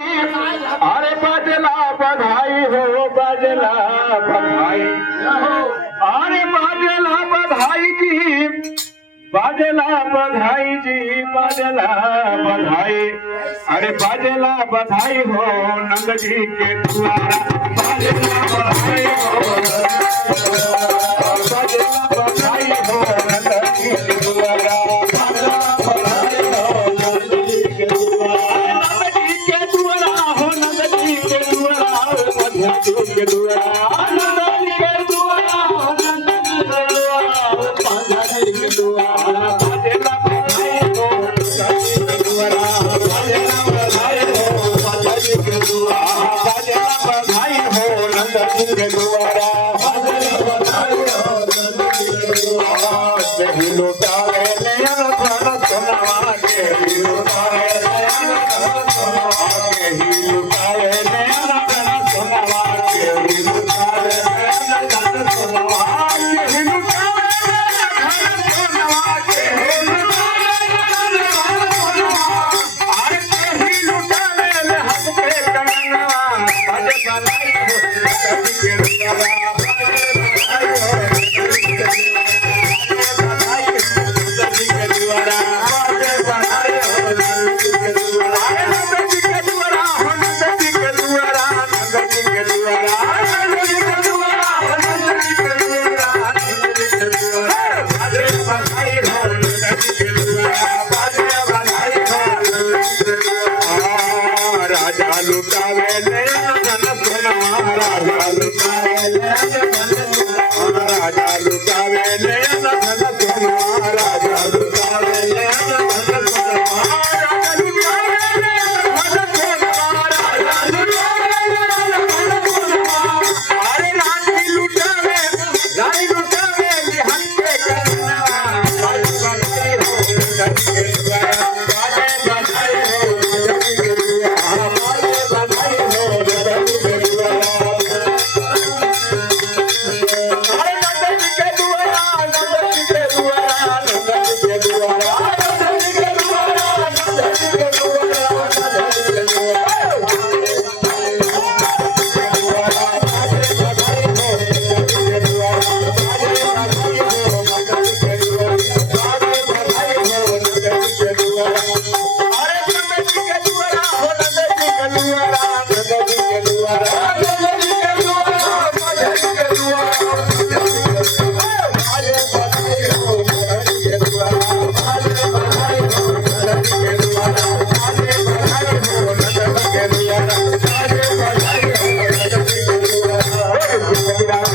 अरे बाजला बधाई हो, बाजला बधाई, अरे बाजला बधाई जी, बाजला बधाई जी, बाजला बधाई, अरे बाजला बधाई हो नंद जी के द्वारा, बाजला बधाई हो, बाजला बधाई हो नंद जी के द्वारा, बाजला बधाई हो नंद जी के द्वारा, नंद जी के द्वारा हो नंद जी के द्वारा, नंद जी के द्वारा, नंद जी के द्वारा, नंद जी के द्वारा, बाजला बधाई हो नंद जी के द्वारा, बाजला बधाई हो नंद जी के द्वारा, बाजला बधाई हो नंद जी के द्वारा, बाजला बधाई हो नंद जी के द्वारा, देवी लुटावे नयन धन सोनवा के लुटावे नयन धन सोनवा के लुटावे नयन धन सोनवा के लुटावे नयन धन सोनवा के लुटावे नयन धन सोनवा के लुटावे नयन धन सोनवा अरे केही लुटावे ले हाथ पे कंगनवा बाजे बधाई हो नंद जी के द्वारा, बाजे बधाई हो नंद जी के द्वारा, बाजे बधाई हो नंद जी के द्वारा, नंद जी के द्वारा, नंद जी के द्वारा, नंद जी के द्वारा, नंद जी के द्वारा, नंद जी के द्वारा, नंद जी के द्वारा, बाजे बधाई हो नंद जी के द्वारा, बाजे बधाई हो नंद जी के द्वारा, राजा लुटावे नयन धन सोनवा, राजा लुटावे नयन धन सोनवा, राजा लुटावे नयन धन सोनवा, राजा लुटावे नयन धन सोनवा, राजा लुटावे नयन धन सोनवा, राजा लुटावे नयन धन सोनवा, अरे रानी लुटावे बिहान के करनवा, बाजे बधाई हो नंद जी के द्वारा, बाजे बधाई हो नंद जी के द्वारा, बाजे बधाई हो नंद जी के द्वारा, अरे नंद जी के द्वारा, नंद जी के द्वारा, नंद जी के द्वारा, नंद जी के द्वारा, नंद जी के द्वारा, नंद जी के द्वारा, बाजे बधाई हो नंद जी के द्वारा, बाजे बधाई हो नंद जी के द्वारा, बाजे बधाई हो नंद जी के द्वारा, अरे नंद जी के द्वारा हो नंद जी के द्वारा, नंद जी के द्वारा, नंद जी के द्वारा, नंद जी के द्वारा, बाजे बधाई हो नंद जी के द्वारा, बाजे बधाई हो नंद जी के द्वारा, बाजे बधाई हो नंद जी के द्वारा, बाजे बधाई हो नंद जी के द्वारा।